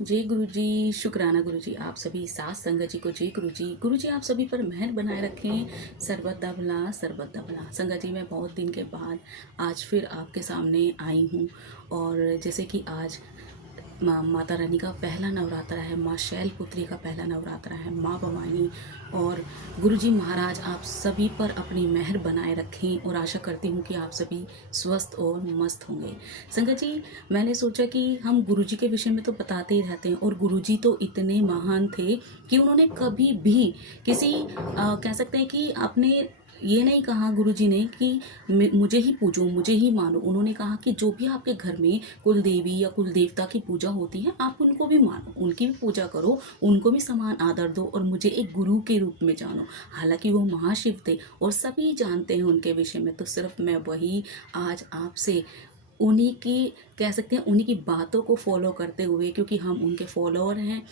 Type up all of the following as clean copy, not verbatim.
जय गुरु जी। शुक्राना गुरु जी, आप सभी साथ संगत जी को जय गुरु जी। गुरु जी आप सभी पर मेहर बनाए रखें, सर्वदा भला सर्वदा भला। संगत जी मैं बहुत दिन के बाद आज फिर आपके सामने आई हूँ। और जैसे कि आज माता रानी का पहला नवरात्रा है, माँ शैलपुत्री का पहला नवरात्रा है, माँ भवानी और गुरुजी महाराज आप सभी पर अपनी मेहर बनाए रखें और आशा करती हूँ कि आप सभी स्वस्थ और मस्त होंगे। संगत जी मैंने सोचा कि हम गुरुजी के विषय में तो बताते ही रहते हैं और गुरुजी तो इतने महान थे कि उन्होंने कभी भी किसी कह सकते हैं कि अपने ये नहीं कहा गुरुजी ने कि मुझे ही पूजो मुझे ही मानो। उन्होंने कहा कि जो भी आपके घर में कुल देवी या कुल देवता की पूजा होती है आप उनको भी मानो, उनकी भी पूजा करो, उनको भी समान आदर दो और मुझे एक गुरु के रूप में जानो। हालांकि वो महाशिव थे और सभी जानते हैं उनके विषय में, तो सिर्फ मैं वही आज आपसे उन्हीं की कह सकते हैं उन्हीं की बातों को फॉलो करते हुए, क्योंकि हम उनके फॉलोअर हैं,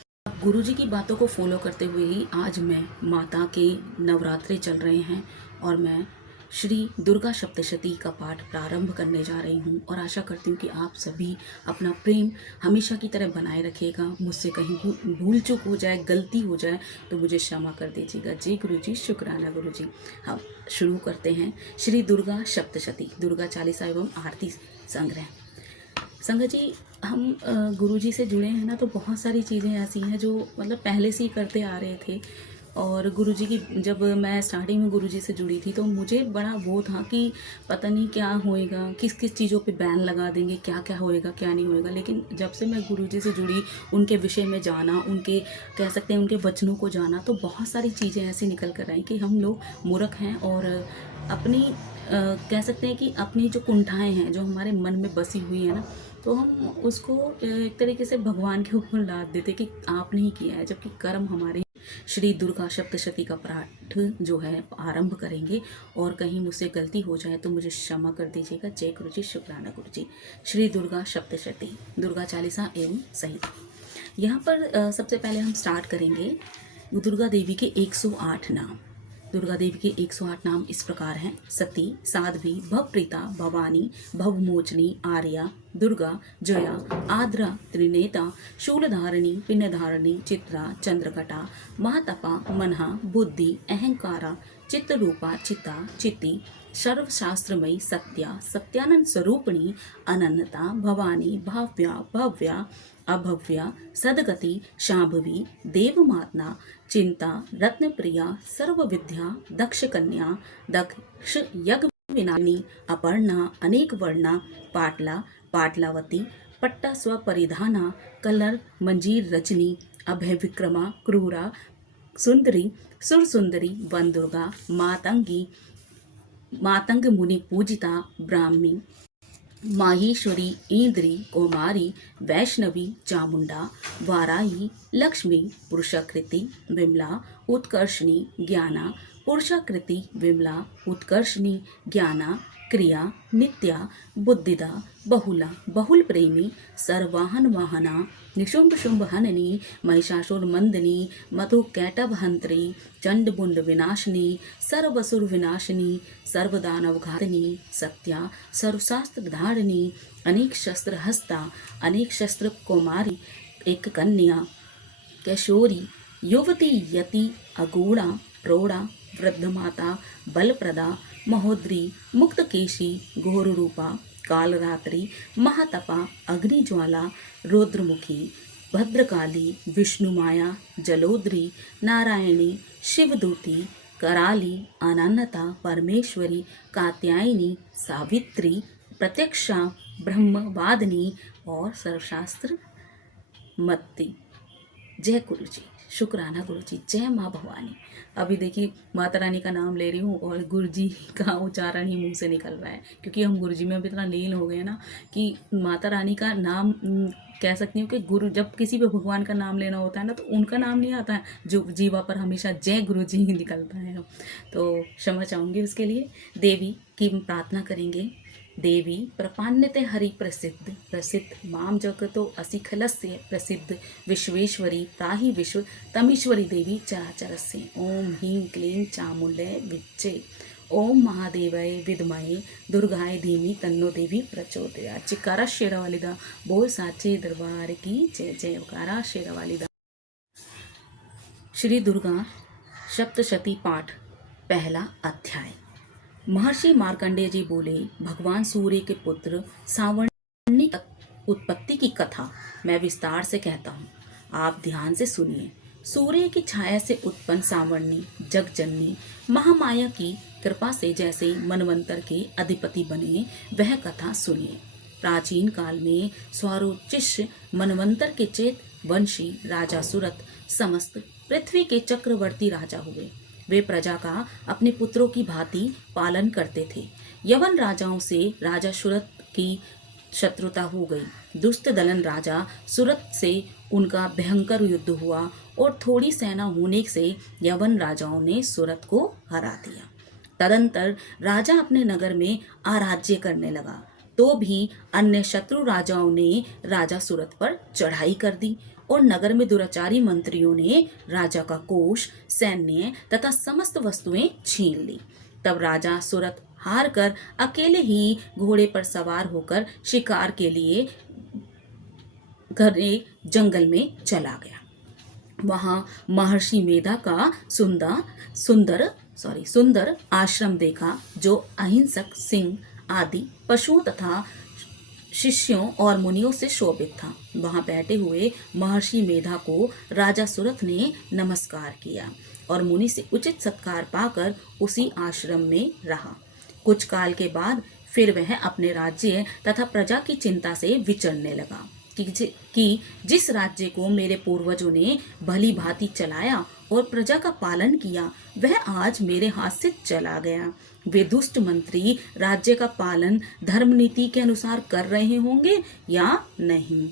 गुरुजी की बातों को फॉलो करते हुए ही आज मैं माता के नवरात्रे चल रहे हैं और मैं श्री दुर्गा सप्तशती का पाठ प्रारंभ करने जा रही हूँ। और आशा करती हूँ कि आप सभी अपना प्रेम हमेशा की तरह बनाए रखिएगा। मुझसे कहीं भूल चूक हो जाए, गलती हो जाए तो मुझे क्षमा कर दीजिएगा। जय गुरु जी, शुक्राना गुरु जी। हम शुरू करते हैं श्री दुर्गा सप्तशती, दुर्गा चालीसा एवं आरती संग्रह। संगत जी हम गुरुजी से जुड़े हैं ना, तो बहुत सारी चीज़ें ऐसी हैं जो मतलब पहले से ही करते आ रहे थे। और गुरुजी की जब मैं स्टार्टिंग में गुरुजी से जुड़ी थी तो मुझे बड़ा वो था कि पता नहीं क्या होएगा, किस किस चीज़ों पे बैन लगा देंगे, क्या क्या होएगा क्या नहीं होएगा। लेकिन जब से मैं गुरुजी से जुड़ी, उनके विषय में जाना, उनके कह सकते हैं उनके वचनों को जाना, तो बहुत सारी चीज़ें ऐसी निकल कर आई कि हम लोग मूर्ख हैं और अपनी कह सकते हैं कि अपनी जो कुंठाएँ हैं जो हमारे मन में बसी हुई है ना, तो हम उसको एक तरीके से भगवान के ऊपर लाद देते कि आपने ही किया है, जबकि कर्म हमारे। श्री दुर्गा सप्तशती का पाठ जो है आरंभ करेंगे और कहीं मुझसे गलती हो जाए तो मुझे क्षमा कर दीजिएगा। जय गुरु जी, शुक्राना गुरु जी। श्री दुर्गा सप्तशती, दुर्गा चालीसा एवं संहिता। यहाँ पर सबसे पहले हम स्टार्ट करेंगे दुर्गा देवी के 108 नाम। दुर्गा देवी के 108 नाम इस प्रकार हैं: सती, साध्वी, भवप्रीता, भवानी, भवमोचनी, आर्या, दुर्गा, जया, आद्रा, त्रिनेता, शूलधारिणी, पिंडधारिणी, चित्रा, चंद्रकटा, महातपा, मनहा, बुद्धि, अहंकारा, चित्तरूपा, चिता, चिति, सर्वशास्त्रमयी, सत्या, सत्यानंद स्वरूपिणी, अनन्नता, भवानी, भाव्या, भव्या, अभव्या, सदगति, शांभवी, देवमातना, चिंता, रत्नप्रिया, सर्वविद्या, दक्ष कन्या, दक्ष यज्ञ विनाशिनी, अपर्णा, अनेक वर्णा, पाटला, पाटलावती, पट्टा स्वपरिधाना, कलर, मंजीर रजनी, अभय विक्रमा, क्रूरा, सुंदरी, सुरसुंदरी, वन दुर्गा, मातंगी, मातंग मुनि पूजिता, ब्राह्मी, माहेश्वरी, इंद्री, कौमारी, वैष्णवी, चामुंडा, वाराही, लक्ष्मी, पुरुषाकृति, विमला, उत्कर्षणी, ज्ञाना, पुरुषाकृति, विमला, उत्कर्षणी, ज्ञाना, क्रिया, नित्या, बुद्धिदा, बहुला, बहुल प्रेमी, सर्वाहन वाहना, निशुंभ शुंभ हननी, महिषासुर मंदिनी, मधु कैटभ हंत्री, चंड बुंड विनाशिनी, सर्वसुर विनाशिनी, सर्वदानव घातिनी, सत्या, सर्वशास्त्र धारिणी, अनेक शस्त्र हस्ता, अनेक शस्त्र कुमारी, एक कन्या, कैशोरी, युवती, यति, अगूढ़ा, प्रौढ़ा, वृद्धमाता, बलप्रदा, महोदरी, मुक्तकेशी, घोर रूपा, कालरात्रि, महातपा, अग्निज्वाला, रुद्रमुखी, भद्रकाली, विष्णुमाया, जलोदरी, नारायणी, शिवदूती, कराली, अनन्नता, परमेश्वरी, कात्यायनी, सावित्री, प्रत्यक्षा, ब्रह्मवादिनी और सर्वशास्त्र मत्ती। जय गुरु जी, शुक्राना गुरु जी। जय माँ भवानी। अभी देखिए माता रानी का नाम ले रही हूँ और गुरु जी का उच्चारण ही मुंह से निकल रहा है, क्योंकि हम गुरु जी में अभी इतना लीन हो गए ना कि माता रानी का नाम कह सकती हूँ कि गुरु, जब किसी भी भगवान का नाम लेना होता है ना तो उनका नाम नहीं आता है, जो जीवा पर हमेशा जय गुरु जी ही निकलता है। तो क्षमा चाहूँगी उसके लिए। देवी की प्रार्थना करेंगे। देवी प्रपन्नते हरि प्रसिद्ध प्रसिद्ध माम जगतो असिखलस्य प्रसिद्ध विश्वेश्वरी प्राहि विश्व तमीश्वरी देवी चराचरस्य। ओम ह्रीं क्लीं चामुंडे विच्चे। ओम महादेवाय विद्महे दुर्गाय धीमी तन्नो देवी प्रचोदयात्। चिकारा शेरावाली दा बोल साचे दरबार की जय। जयकारा शेरावाली दा। श्री दुर्गा सप्तशती पाठ, पहला अध्याय। महर्षि मार्कंडेय जी बोले, भगवान सूर्य के पुत्र सावर्णी की उत्पत्ति की कथा मैं विस्तार से कहता हूँ, आप ध्यान से सुनिए। सूर्य की छाया से उत्पन्न सावर्णी जगजननी महामाया की कृपा से जैसे मनवंतर के अधिपति बने, वह कथा सुनिए। प्राचीन काल में स्वारोचिष मनवंतर के चेत वंशी राजा सुरत समस्त पृथ्वी के चक्रवर्ती राजा हुए। वे प्रजा का अपने पुत्रों की भांति पालन करते थे। यवन राजाओं से राजा सुरत की शत्रुता हो गई। दुष्ट दलन राजा सुरत से उनका भयंकर युद्ध हुआ और थोड़ी सेना होने से यवन राजाओं ने सुरत को हरा दिया। तदंतर राजा अपने नगर में आराज्य करने लगा, तो भी अन्य शत्रु राजाओं ने राजा सुरत पर चढ़ाई कर दी और नगर में दुराचारी मंत्रियों ने राजा का कोष, सैन्य तथा समस्त वस्तुएं छीन ली। तब राजा सुरत हार कर अकेले ही घोड़े पर सवार होकर शिकार के लिए घने जंगल में चला गया। वहां महर्षि मेधा का सुंदर आश्रम देखा, जो अहिंसक सिंह आदि पशुओं तथा शिष्यों और मुनियों से शोभित था। वहां बैठे हुए महर्षि मेधा को राजा सुरथ ने नमस्कार किया और मुनि से उचित सत्कार पाकर उसी आश्रम में रहा। कुछ काल के बाद फिर वह अपने राज्य तथा प्रजा की चिंता से विचरने लगा कि जिस राज्य को मेरे पूर्वजों ने भली भांति चलाया और प्रजा का पालन किया, वह आज मेरे हाथ से चला गया। वे दुष्ट मंत्री राज्य का पालन धर्म नीति के अनुसार कर रहे होंगे या नहीं,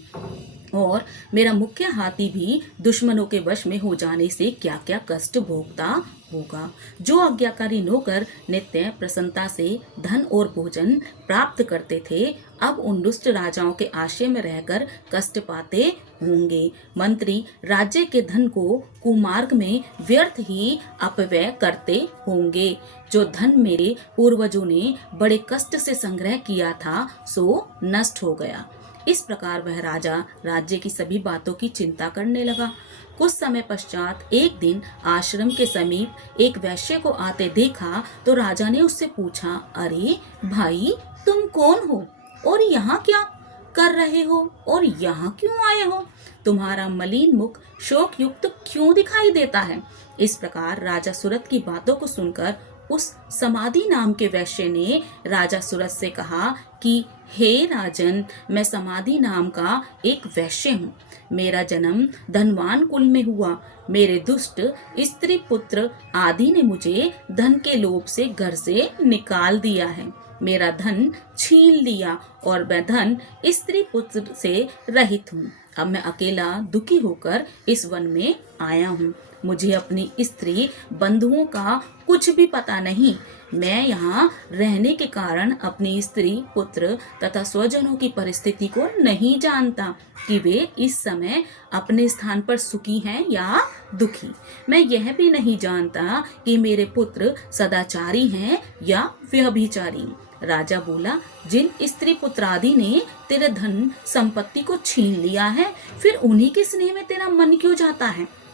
और मेरा मुख्य हाथी भी दुश्मनों के वश में हो जाने से क्या क्या कष्ट भोगता होगा। जो आज्ञाकारी नौकर नित्य प्रसन्नता से धन और भोजन प्राप्त करते थे, अब उन दुष्ट राजाओं के आश्रय में रहकर कष्ट पाते होंगे। मंत्री राज्य के धन को कुमार्ग में व्यर्थ ही अपव्यय करते होंगे। जो धन मेरे पूर्वजों ने बड़े कष्ट से संग्रह किया था, सो नष्ट हो गया। इस प्रकार वह राजा राज्य की सभी बातों की चिंता करने लगा। कुछ समय पश्चात एक दिन आश्रम के समीप एक वैश्य को आते देखा तो राजा ने उससे पूछा, अरे भाई, तुम कौन हो और यहाँ क्या कर रहे हो और यहाँ क्यों आए हो? तुम्हारा मलिन मुख शोक युक्त क्यों दिखाई देता है? इस प्रकार राजा सुरत की बातों को सुनकर उस समाधि नाम के वैश्य ने राजा सुरत से कहा कि हे राजन, मैं समाधि नाम का एक वैश्य हूँ। मेरा जन्म धनवान कुल में हुआ। मेरे दुष्ट स्त्री पुत्र आदि ने मुझे धन के लोभ से घर से निकाल दिया है, मेरा धन छीन लिया और मैं धन स्त्री पुत्र से रहित हूँ। अब मैं अकेला दुखी होकर इस वन में आया हूँ। मुझे अपनी स्त्री बंधुओं का कुछ भी पता नहीं। मैं यहाँ रहने के कारण अपनी स्त्री पुत्र तथा स्वजनों की परिस्थिति को नहीं जानता कि वे इस समय अपने स्थान पर सुखी हैं या दुखी। मैं यह भी नहीं जानता कि मेरे पुत्र सदाचारी हैं या व्यभिचारी। राजा बोला, जिन स्त्री पुत्रादि ने तेरे धन संपत्ति को छीन लिया है, फिर उन्हीं के स्नेह में तेरा मन क्यों जाता है?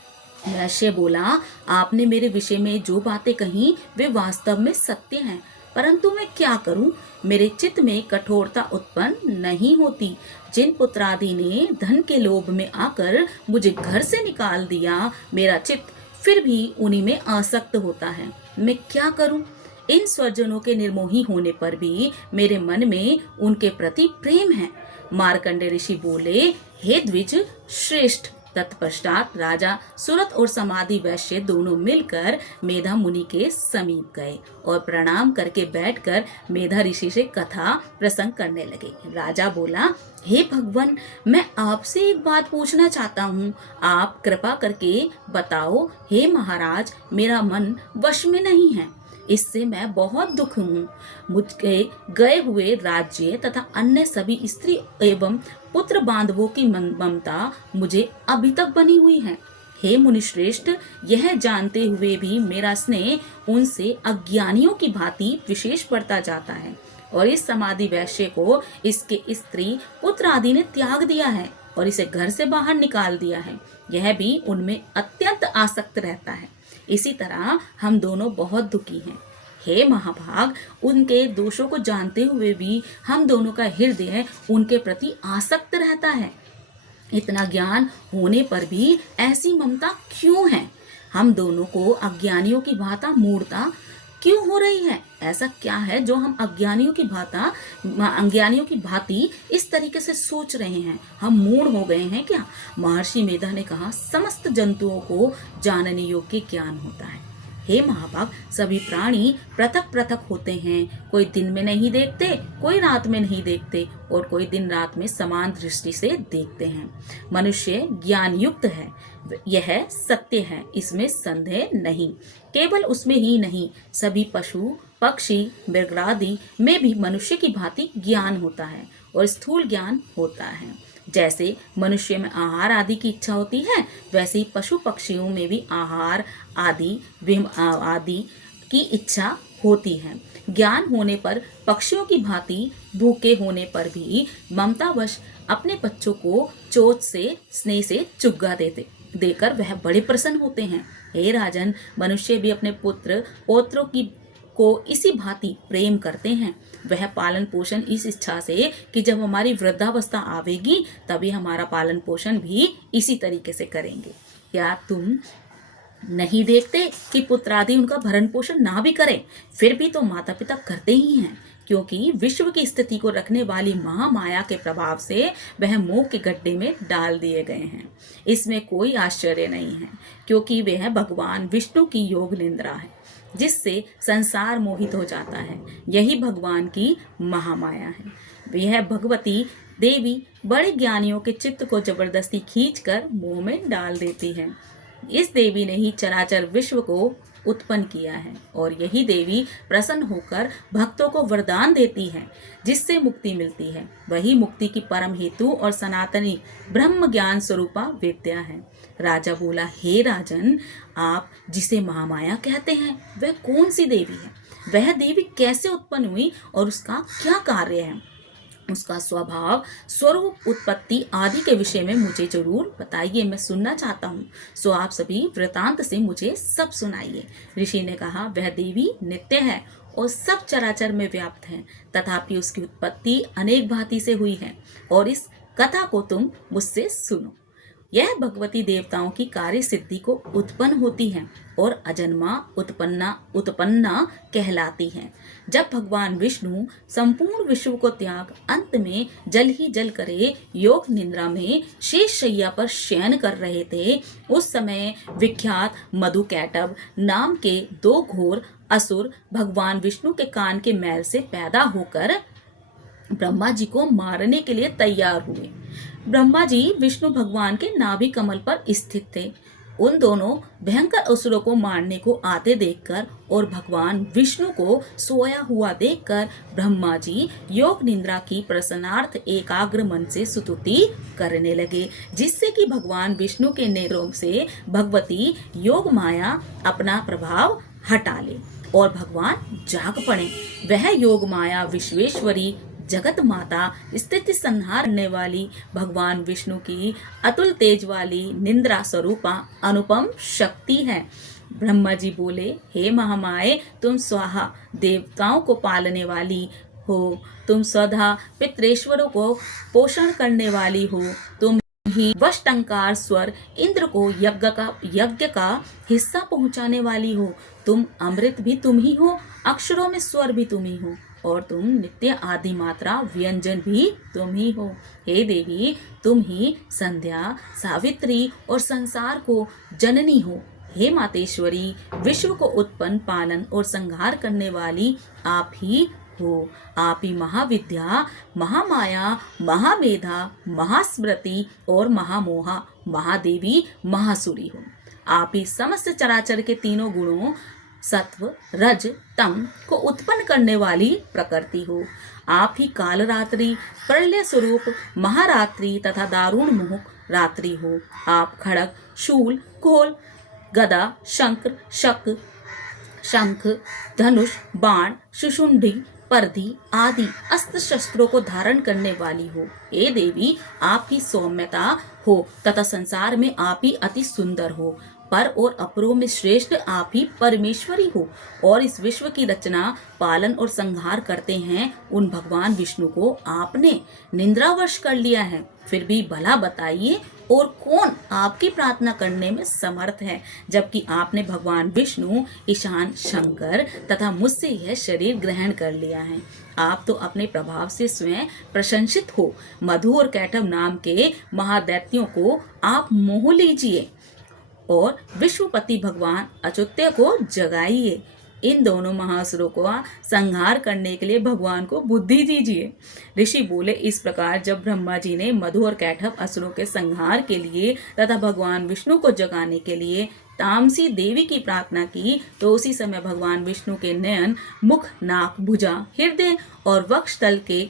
वैश्य बोला, आपने मेरे विषय में जो बातें कही वे वास्तव में सत्य हैं, परंतु मैं क्या करूं? मेरे चित्त में कठोरता उत्पन्न नहीं होती। जिन पुत्रादि ने धन के लोभ में आकर मुझे घर से निकाल दिया, मेरा चित्त फिर भी उन्हीं में आसक्त होता है। मैं क्या करूं? इन स्वजनों के निर्मोही होने पर भी मेरे मन में उनके प्रति प्रेम है। मार्कंडेय ऋषि बोले, हे द्विज श्रेष्ठ। तत्पश्चात राजा सुरत और समाधि वैश्य दोनों मिलकर मेधा मुनि के समीप गए और प्रणाम करके बैठकर मेधा ऋषि से कथा प्रसंग करने लगे। राजा बोला, हे भगवान, मैं आपसे एक बात पूछना चाहता हूँ, आप कृपा करके बताओ। हे महाराज, मेरा मन वश में नहीं है, इससे मैं बहुत दुख हूँ। मुझके गए हुए राज्य तथा अन्य सभी स्त्री एवं पुत्र बांधवों की ममता मुझे अभी तक बनी हुई है। हे मुनिश्रेष्ठ, यह जानते हुए भी मेरा स्नेह उनसे अज्ञानियों की भांति विशेष बढ़ता जाता है और इस समाधि वैश्य को इसके स्त्री पुत्र आदि ने त्याग दिया है और इसे घर से बाहर निकाल दिया है। यह भी उनमें अत्यंत आसक्त रहता है। इसी तरह हम दोनों बहुत दुखी हैं। हे महाभाग, उनके दोषों को जानते हुए भी हम दोनों का हृदय उनके प्रति आसक्त रहता है। इतना ज्ञान होने पर भी ऐसी ममता क्यों है? हम दोनों को अज्ञानियों की भांति मूढ़ता क्यों हो रही है? ऐसा क्या है जो हम अज्ञानियों की भांति इस तरीके से सोच रहे हैं? हम मूढ़ हो गए हैं क्या? महर्षि मेधा ने कहा, समस्त जंतुओं को जानने योग्य ज्ञान होता है। हे महाभाग, सभी प्राणी पृथक पृथक होते हैं। कोई दिन में नहीं देखते, कोई रात में नहीं देखते और कोई दिन रात में समान दृष्टि से देखते हैं। मनुष्य ज्ञान युक्त है, यह सत्य है, इसमें संदेह नहीं। केवल उसमें ही नहीं, सभी पशु पक्षी मृगादि में भी मनुष्य की भांति ज्ञान होता है और स्थूल ज्ञान होता है। जैसे मनुष्य में आहार आदि की इच्छा होती है, वैसे ही पशु पक्षियों में भी आहार आदि की इच्छा होती है। ज्ञान होने पर पक्षियों की भांति भूखे होने पर भी ममतावश अपने बच्चों को चोट से स्नेह से चुग्गा देकर वह बड़े प्रसन्न होते हैं। हे राजन, मनुष्य भी अपने पुत्र पौत्रों को इसी भांति प्रेम करते हैं। वह पालन पोषण इस इच्छा से कि जब हमारी वृद्धावस्था आवेगी तभी हमारा पालन पोषण भी इसी तरीके से करेंगे। क्या तुम नहीं देखते कि पुत्र आदि उनका भरण पोषण ना भी करें, फिर भी तो माता पिता करते ही हैं, क्योंकि विश्व की स्थिति को रखने वाली महामाया के प्रभाव से वह मोह के गड्ढे में डाल दिए गए हैं। इसमें कोई आश्चर्य नहीं है, क्योंकि वह भगवान विष्णु की योग निंद्रा है, जिससे संसार मोहित हो जाता है। यही भगवान की महामाया है। यह भगवती देवी बड़े ज्ञानियों के चित्त को जबरदस्ती खींचकर मोह में डाल देती है। इस देवी ने ही चराचर विश्व को उत्पन्न किया है और यही देवी प्रसन्न होकर भक्तों को वरदान देती है, जिससे मुक्ति मिलती है। वही मुक्ति की परम हेतु और सनातनी ब्रह्म ज्ञान स्वरूपा विद्या है। राजा बोला, हे राजन, आप जिसे महामाया कहते हैं वह कौन सी देवी है? वह देवी कैसे उत्पन्न हुई और उसका क्या कार्य है? उसका स्वभाव, स्वरूप, उत्पत्ति आदि के विषय में मुझे जरूर बताइए, मैं सुनना चाहता हूँ। सो आप सभी वृतांत से मुझे सब सुनाइए। ऋषि ने कहा, वह देवी नित्य है और सब चराचर में व्याप्त है, तथापि उसकी उत्पत्ति अनेक भांति से हुई है और इस कथा को तुम मुझसे सुनो। यह भगवती देवताओं की कार्य सिद्धि को उत्पन्न होती है और अजन्मा उत्पन्ना कहलाती है। जब भगवान विष्णु संपूर्ण विश्व को त्याग अंत में जल ही जल करे योग निद्रा में शेष शैया पर शयन कर रहे थे, उस समय विख्यात मधुकैटभ नाम के 2 घोर असुर भगवान विष्णु के कान के मैल से पैदा होकर ब्रह्मा जी को मारने के लिए तैयार हुए। ब्रह्मा जी विष्णु भगवान के नाभि कमल पर स्थित थे। उन दोनों भयंकर असुरों को मारने को आते देखकर और भगवान विष्णु को सोया हुआ देखकर ब्रह्मा जी योग निद्रा की प्रसन्नार्थ एकाग्र मन से स्तुति करने लगे, जिससे कि भगवान विष्णु के नेत्रों से भगवती योग माया अपना प्रभाव हटा ले और भगवान जाग पड़े। वह योग माया विश्वेश्वरी, जगत माता, स्थिति संहार करने वाली भगवान विष्णु की अतुल तेज वाली निंद्रा स्वरूपा अनुपम शक्ति है। ब्रह्मा जी बोले, हे महामाये, तुम स्वाहा देवताओं को पालने वाली हो, तुम स्वधा पितरेश्वरों को पोषण करने वाली हो, तुम ही वशटंकार स्वर इंद्र को यज्ञ का हिस्सा पहुंचाने वाली हो, तुम अमृत भी तुम ही हो, अक्षरों में स्वर भी तुम ही हो और तुम नित्य आदि मात्रा व्यंजन भी तुम ही हो। हे देवी, तुम ही संध्या, सावित्री और संसार को जननी हो। हे मातेश्वरी, विश्व को उत्पन्न, पालन और संहार करने वाली आप ही हो। आप ही महाविद्या, महामाया, महामेधा, महास्मृति और महामोहा, महादेवी, महासुरी हो। आप ही समस्त चराचर के तीनों गुणों सत्व, रज, तम को उत्पन्न करने वाली प्रकृति हो। आप ही कालरात्रि, प्रलय स्वरूप, महारात्रि तथा दारुण मुख, रात्रि हो। आप खड़ग, शूल, कोल, गदा, शंख, धनुष, बाण, शुशुंडी, परधी आदि अस्त्र शस्त्रों को धारण करने वाली हो। हे देवी, आप ही सौम्यता हो तथा संसार में आप ही अति सुंदर हो। पर और अपरों में श्रेष्ठ आप ही परमेश्वरी हो और इस विश्व की रचना, पालन और संहार करते हैं उन भगवान विष्णु को आपने निंद्रावश कर लिया है। फिर भी भला बताइए, और कौन आपकी प्रार्थना करने में समर्थ है, जबकि आपने भगवान विष्णु, ईशान शंकर तथा मुझसे यह शरीर ग्रहण कर लिया है। आप तो अपने प्रभाव से स्वयं प्रशंसित हो। मधु और कैटभ नाम के महादैत्यों को आप मोह लीजिए और विश्वपति भगवान अच्युत्य को जगाइए। इन दोनों महासुरों को संहार करने के लिए भगवान को बुद्धि दीजिए। ऋषि बोले, इस प्रकार जब ब्रह्मा जी ने मधु और कैटभ असुरों के संहार के लिए तथा भगवान विष्णु को जगाने के लिए तामसी देवी की प्रार्थना की, तो उसी समय भगवान विष्णु के नयन, मुख, नाक, भुजा, हृदय और वक्षस्थल के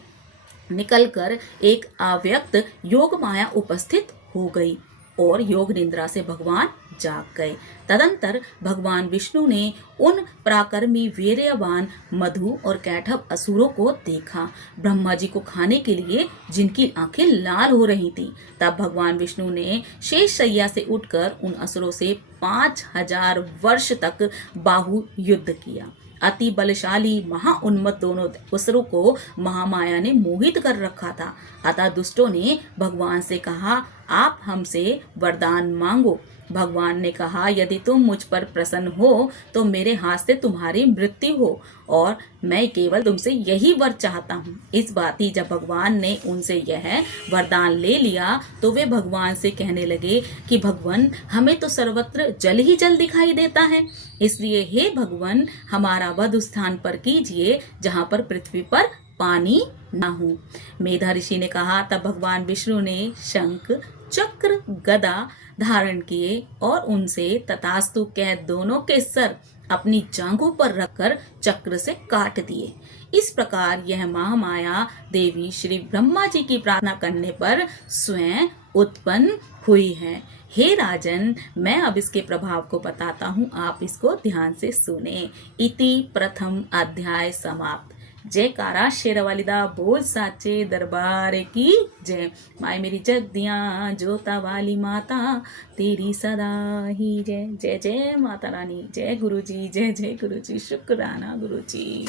निकलकर एक अव्यक्त योग माया उपस्थित हो गई और योग निद्रा से भगवान जाग गए। तदंतर भगवान विष्णु ने उन पराक्रमी वीर्यवान मधु और कैटभ असुरों को देखा, ब्रह्मा जी को खाने के लिए जिनकी आंखें लाल हो रही थीं। तब भगवान विष्णु ने शेष शैया से उठकर उन असुरों से 5000 वर्ष तक बाहु युद्ध किया। अति बलशाली महाउन्मत्त दोनों असुरों को महामाया ने मोहित कर रखा था। अतः दुष्टों ने भगवान से कहा, आप हमसे वरदान मांगो। भगवान ने कहा, यदि तुम मुझ पर प्रसन्न हो तो मेरे हाथ से तुम्हारी मृत्यु हो, और मैं केवल तुमसे यही वर चाहता हूँ। इस बात ही जब भगवान ने उनसे यह वरदान ले लिया, तो वे भगवान से कहने लगे कि भगवान, हमें तो सर्वत्र जल ही जल दिखाई देता है, इसलिए हे भगवान, हमारा वध उस स्थान पर कीजिए जहाँ पर पृथ्वी पर पानी न हो। मेधा ऋषि ने कहा, तब भगवान विष्णु ने शंख, चक्र, गदा धारण किए और उनसे तथास्तु कह दोनों के सर अपनी जांघों पर रखकर चक्र से काट दिए। इस प्रकार यह महामाया देवी श्री ब्रह्मा जी की प्रार्थना करने पर स्वयं उत्पन्न हुई है। हे राजन, मैं अब इसके प्रभाव को बताता हूँ, आप इसको ध्यान से सुने। इति प्रथम अध्याय समाप्त। जयकारा शेरवाली दा बोल साचे दरबार की जय। माए मेरी जगदियाँ जोता वाली माता, तेरी सदा ही जय। जय जय माता रानी, जय गुरु जी, जय जय गुरु जी, शुक्राना गुरु जी।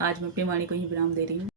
आज मैं अपनी वाणी को ही विराम दे रही हूँ।